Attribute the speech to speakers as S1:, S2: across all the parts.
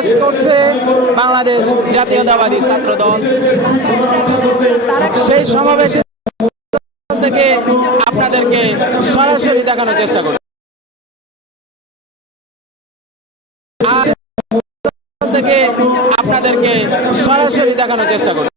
S1: সমাবেশ করছে বাংলাদেশ জাতীয়তাবাদী ছাত্র দল সেই সমাবেশ থেকে আপনাদেরকে সরাসরি দেখানোর চেষ্টা আর থেকে আপনাদেরকে সরাসরি দেখানোর চেষ্টা করছি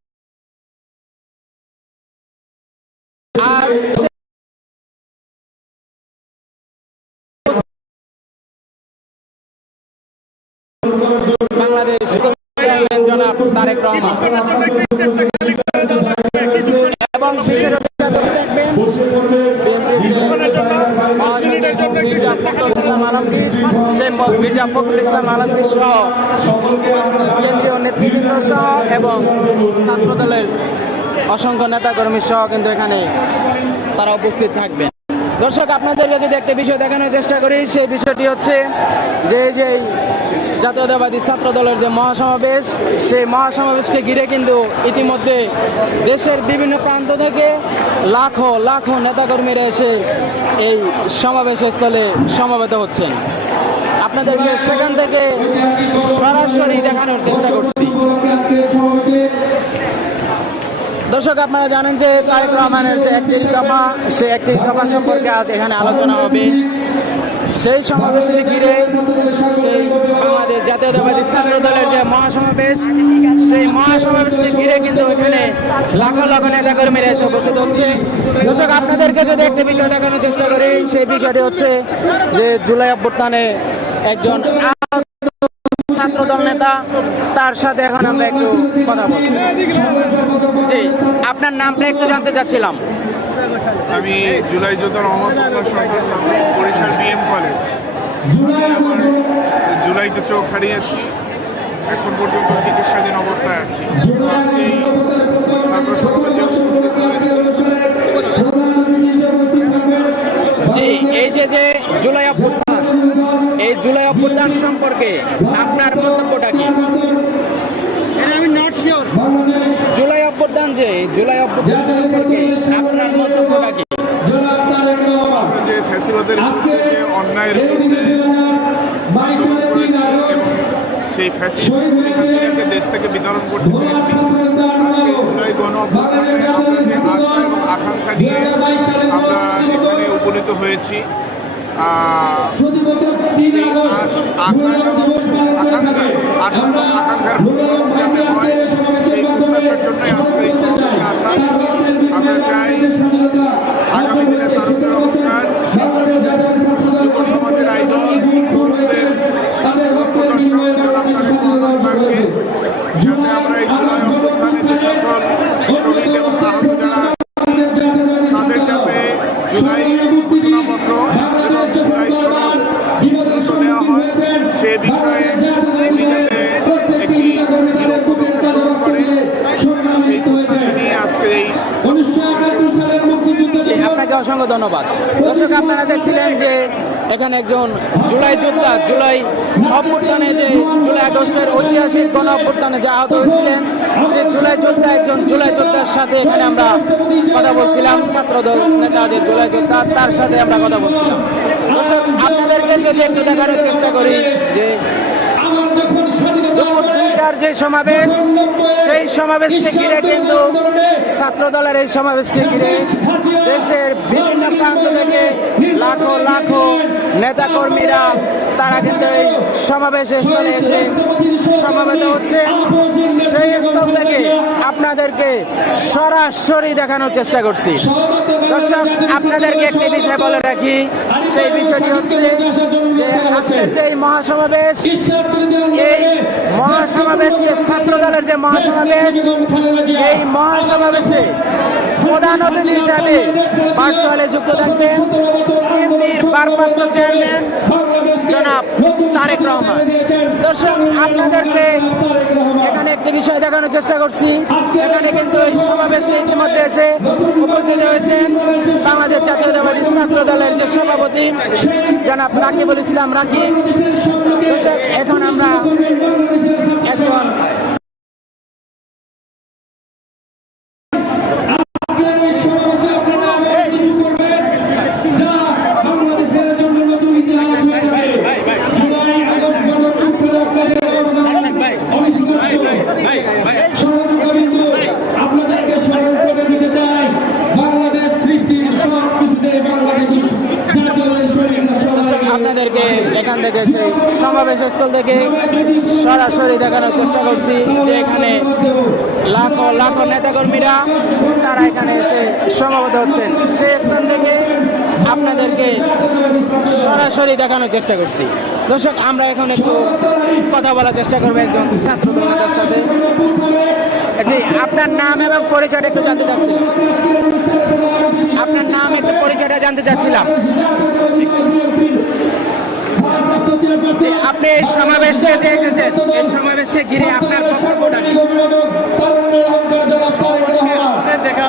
S1: বাংলাদেশ জনাব তারেক রহমান। এবং বিশেষ মির্জা ফখরুল ইসলাম আলমগীর সহ কেন্দ্রীয় নেতৃবৃন্দ সহ এবং ছাত্রদলের অসংখ্য নেতাকর্মী সহ কিন্তু এখানে তারা উপস্থিত থাকবেন। দর্শক, আপনাদেরকে যদি একটা বিষয় দেখানোর চেষ্টা করি, সেই বিষয়টি হচ্ছে যে যে জাতীয়তাবাদী ছাত্র দলের যে মহাসমাবেশ, সেই মহাসমাবেশকে ঘিরে কিন্তু ইতিমধ্যে দেশের বিভিন্ন প্রান্ত থেকে লাখো লাখো নেতাকর্মীরা এসে এই সমাবেশ স্থলে সমবেত হচ্ছেন। আপনাদেরকে সেখান থেকে সরাসরি দেখানোর চেষ্টা করছি। দর্শক, আপনারা জানেন যে তারেক রহমানের যে একত্রিশ দফা, সেই একত্রিশ দফা সম্পর্কে আজ এখানে আলোচনা হবে। সেই সমাবেশকে ঘিরে সেই আমাদের জাতীয়তাবাদী ছাত্র দলের যে মহাসমাবেশ, সেই মহাসমাবেশকে ঘিরে কিন্তু এখানে লাখো লাখো নেতাকর্মীরা এসে উপস্থিত হচ্ছে। দর্শক, আপনাদেরকে যদি একটা বিষয় দেখানোর চেষ্টা করি, সেই বিষয়টি হচ্ছে যে জুলাই অভ্যুত্থানে একজন আহত ছাত্রদল নেতা, তার সাথে এখন আমরা একটু কথা বলব। জি, আপনার নামটা একটু জানতে চাচ্ছিলাম।
S2: আমি জুলাই যোদ্ধা রহমতুল্লাহ সরকার বরিশাল বিএম কলেজ আমি আমার জুলাইতে চোখ হারিয়েছি। এখন পর্যন্ত চিকিৎসাধীন অবস্থায় আছি।
S1: জি, এই যে যে জুলাই অভ্যুত্থান, এই জুলাই অভ্যুত্থান সম্পর্কে আপনার মন্তব্যটা কি
S3: আমি নট শিওর
S1: জুলাই অভ্যুত্থান যে জুলাই অভ্যুত্থান সম্পর্কে আপনার মন্তব্যটা কি
S2: আমরা যে ফ্যাসিবাদের বিরুদ্ধে অন্যায়ের সেই ফ্যাসিলিটিকে দেশ থেকে বিতরণ করতে পেরেছি। আজকে জুলাই গণ আমরা যে আশা এবং আকাঙ্ক্ষা নিয়ে আমরা এখানে উপনীত হয়েছি। আশ- এবং আকাঙ্ক্ষার যাতে হয় সেই প্রত্যাশার জন্যই এই আমরা চাই আগামী দিনে যুব সমাজের আইডল তরুণদের প্রদর্শন জনাব তারেক রহমান স্যারকে যাতে আমরা এই জুলাই অভ্যুত্থানে যে সকল শহীদ এবং আহত যারা তাদের যাতে জুলাই ঘোষণাপত্র এবং জুলাই সনদ দেওয়া হয় সে বিষয়ে
S1: অসংখ্য ধন্যবাদ। দর্শক, আপনারা দেখছিলেন যে এখানে একজন জুলাই যোদ্ধা, জুলাই অভ্যুত্থানে যে জুলাই আগস্টের ঐতিহাসিক গণ অভ্যুত্থানে যে আহত হয়েছিলেন সেই জুলাই যোদ্ধা, একজন জুলাই যোদ্ধার সাথে এখানে আমরা কথা বলছিলাম। ছাত্রদল নেতা যে জুলাই যোদ্ধা, তার সাথে আমরা কথা বলছিলাম। দর্শক, আপনাদেরকে যদি একটু দেখানোর চেষ্টা করি যে যে সমাবেশ, সেই সমাবেশকে ঘিরে কিন্তু ছাত্র দলের এই সমাবেশকে ঘিরে দেশের বিভিন্ন প্রান্ত থেকে লাখো লাখো নেতা কর্মীরা তারা কিন্তু এই সমাবেশে স্থলে এসে সমাবেত হচ্ছে। সেই স্থল থেকে আপনাদেরকে সরাসরি দেখানোর চেষ্টা করছি। দর্শক, আপনাদেরকে একটি বিষয় বলে রাখি। সেই বিষয়টি হচ্ছে যে আজকের যে এই মহাসমাবেশ, এই মহাসমাবেশকে ছাত্র দলের যে মহাসমাবেশ, এই মহাসমাবেশে প্রধান অতিথি হিসাবে ভার্চুয়ালে যুক্ত থাকবেন। বিএনপির ভারপ্রাপ্ত চেয়ারম্যান জনাব তারেক রহমান। দর্শক, আপনাদেরকে এখানে একটি বিষয় দেখানোর চেষ্টা করছি। এখানে কিন্তু এই সমাবেশে ইতিমধ্যে এসে উপস্থিত হয়েছেন বাংলাদেশ জাতীয়তাবাদী ছাত্র দলের যে সভাপতি জনাব রাকিবুল ইসলাম রাকিব। দর্শক, এখন আমরা একজন সমাবেশস্থল থেকে সরাসরি দেখানোর চেষ্টা করছি যে এখানে লাখো লাখো নেতাকর্মীরা, তারা এখানে এসে সমাবেত হচ্ছেন। সেই স্থান থেকে আপনাদেরকে সরাসরি দেখানোর চেষ্টা করছি। দর্শক, আমরা এখন একটু কথা বলার চেষ্টা করব একজন ছাত্র নেতার সাথে। জি, আপনার নাম এবং পরিচয়টা একটু জানতে চাচ্ছি আপনার নাম একটু পরিচয়টা জানতে চাচ্ছিলাম। আপনি এই সমাবেশে যে এসেছেন এই সমাবেশকে ঘিরে আপনার বক্তব্যটা কি?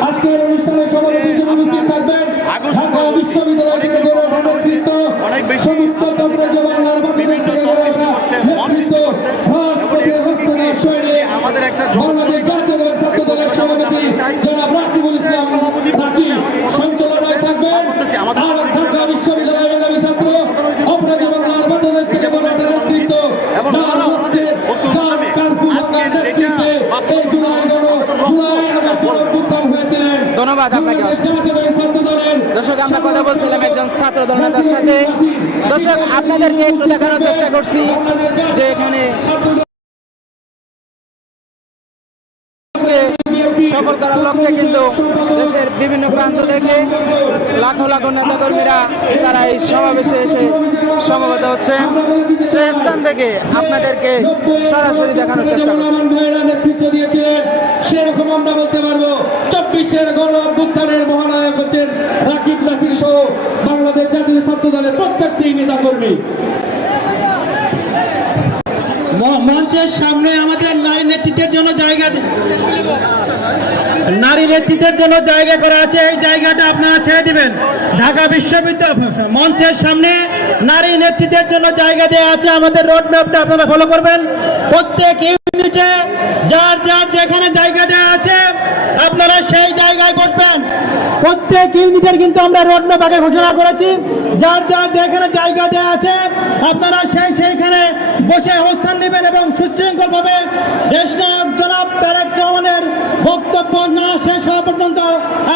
S4: আজকের অনুষ্ঠানে সভাপতি হিসেবে উপস্থিত থাকবেন ঢাকা বিশ্ববিদ্যালয় থেকে গৌরব নেতৃত্ব সমুচ্চ কংগ্রেস ও বাংলার বাংলাদেশ থেকে গৌরব নেতৃত্ব ভারতের রক্তদান সৈনিক
S3: আমাদের একটা
S4: বাংলাদেশ জাতীয় দলের ছাত্র দলের সভাপতি জনাব রাকিবুল ইসলাম রাকি সঞ্চালনায় থাকবেন আর ঢাকা বিশ্ববিদ্যালয়ের মেধাবী ছাত্র অপরাজী বাংলার বাংলাদেশ থেকে গৌরব নেতৃত্ব যার রক্তের যার কার্ফু বাংলার নেতৃত্বে এই জুলাই গণ জুলাই আগস্ট অভ্যুত্থান হয়েছিলেন
S1: ধন্যবাদ আপনাকে অসংখ্য।
S4: জাতীয় দলের ছাত্র দলের
S1: দর্শক আমরা কথা বলছিলাম একজন ছাত্র দল নেতার সাথে। দর্শক আপনাদেরকে একটু দেখানোর চেষ্টা করছি যে এখানে সফল করার লক্ষ্যে কিন্তু দেশের বিভিন্ন প্রান্ত থেকে লাখো লাখো নেতাকর্মীরা তারা এই সমাবেশে এসে সমবেত হচ্ছে। সেই স্থান থেকে আপনাদেরকে সরাসরি দেখানোর চেষ্টা করছি।
S4: ভাইরা নেতৃত্ব দিয়েছিলেন সেরকম আমরা বলতে পারব চব্বিশের গণ অভ্যুত্থানের মহানায়ক হচ্ছেন রাকিব নাকির সহ বাংলাদেশ জাতীয় ছাত্র দলের প্রত্যেকটি নেতা কর্মী মঞ্চের সামনে আমাদের নারী নেতৃত্বের জন্য জায়গা নারী নেতৃত্বের জন্য জায়গা করা আছে। এই জায়গাটা আপনারা ছেড়ে দিবেন। ঢাকা বিশ্ববিদ্যালয় মঞ্চের সামনে নারী নেতৃত্বের জন্য জায়গা দেওয়া আছে আমাদের রোড ম্যাপটা আপনারা ফলো করবেন। প্রত্যেক ইউনিটে যার যার যেখানে জায়গা দেওয়া আছে, আপনারা সেই জায়গায় বসবেন। প্রত্যেক ইউনিটের কিন্তু আমরা রোড ম্যাপ আগে ঘোষণা করেছি। যার যার যেখানে জায়গা দেওয়া আছে, আপনারা সেই সেইখানে বসে অবস্থান নেবেন এবং সুশৃঙ্খলভাবে দেশ নায়ক জনাব তারেক রহমানের বক্তব্য না শেষ হওয়া পর্যন্ত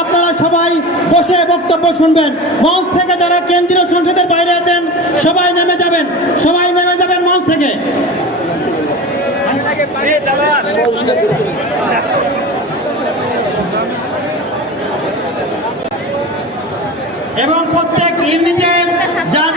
S4: আপনারা সবাই বসে বক্তব্য শুনবেন। মঞ্চ থেকে যারা কেন্দ্রীয় সংসদের বাইরে আছেন সবাই নেমে যাবেন সবাই নেমে যাবেন মঞ্চ থেকে। এবং প্রত্যেক ইউনিটে যার